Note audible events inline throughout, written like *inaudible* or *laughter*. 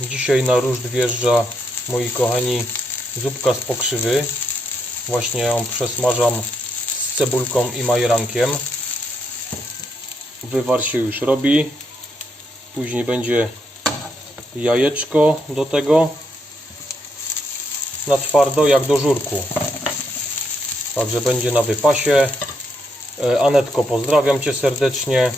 Dzisiaj na ruszt wjeżdża, moi kochani, zupka z pokrzywy. Właśnie ją przesmażam z cebulką i majerankiem. Wywar się już robi. Później będzie jajeczko do tego. Na twardo, jak do żurku. Także będzie na wypasie. E, Anetko, pozdrawiam Cię serdecznie.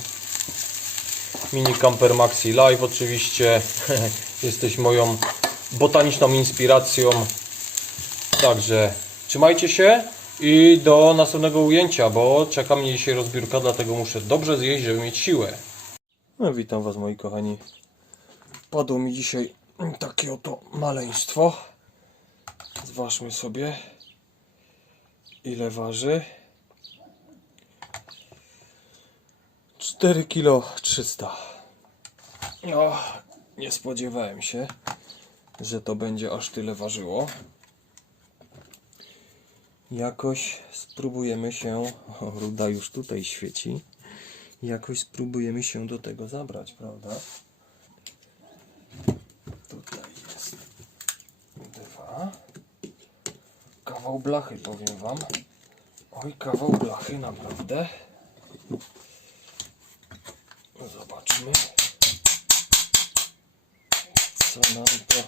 Mini Camper Maxi Live oczywiście. *laughs* Jesteś moją botaniczną inspiracją. Także trzymajcie się i do następnego ujęcia, bo czeka mnie dzisiaj rozbiórka, dlatego muszę dobrze zjeść, żeby mieć siłę. No witam Was moi kochani. Padło mi dzisiaj takie oto maleństwo. Zważmy sobie ile waży. 4 kg 300. No, nie spodziewałem się, że to będzie aż tyle ważyło. Jakoś spróbujemy się. O, ruda już tutaj świeci. Jakoś spróbujemy się do tego zabrać, prawda? Tutaj jest dwa. Kawał blachy, powiem wam. Oj, kawał blachy, naprawdę. Co nam to.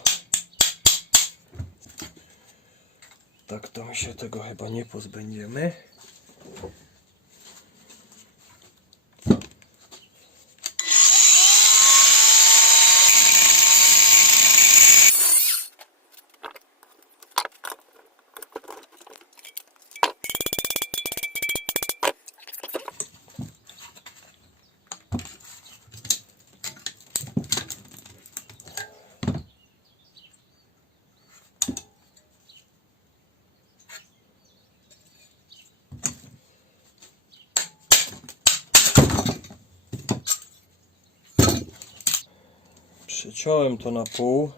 Tak to my się tego chyba nie pozbędziemy. Przeciąłem to na pół.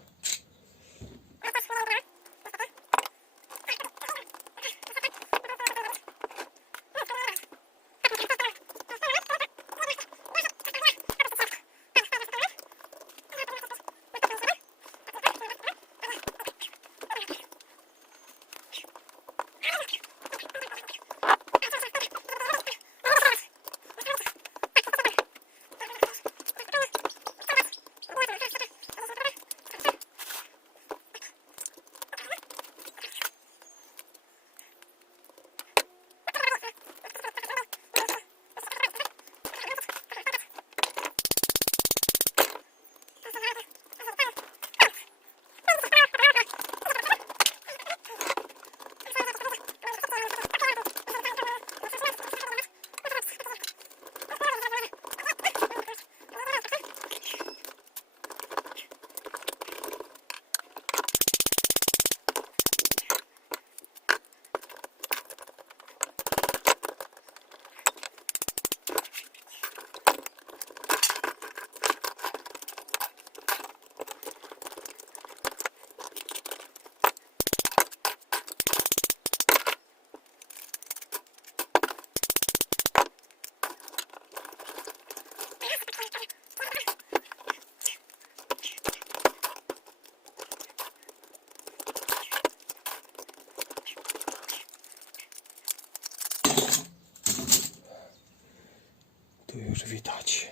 Tu już widać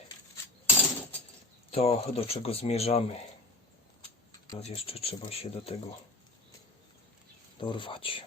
to, do czego zmierzamy. Teraz jeszcze trzeba się do tego dorwać.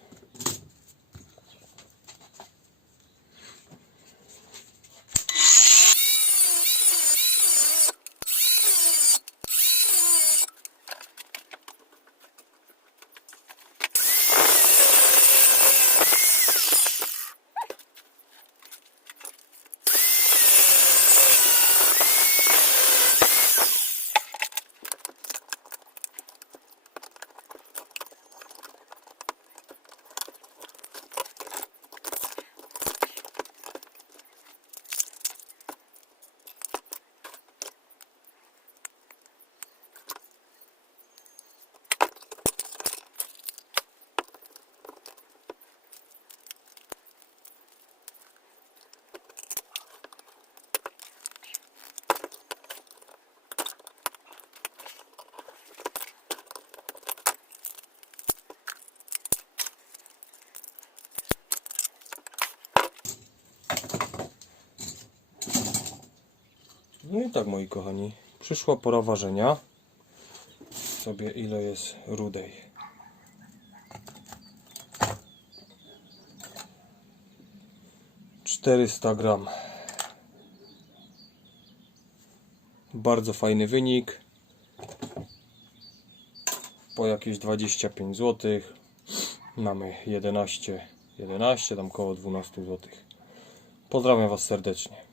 No i tak moi kochani, przyszła pora ważenia. Sobie ile jest rudej. Czterysta gram. Bardzo fajny wynik. Po jakieś 25 zł. Mamy 11, 11, tam koło 12 zł. Pozdrawiam Was serdecznie.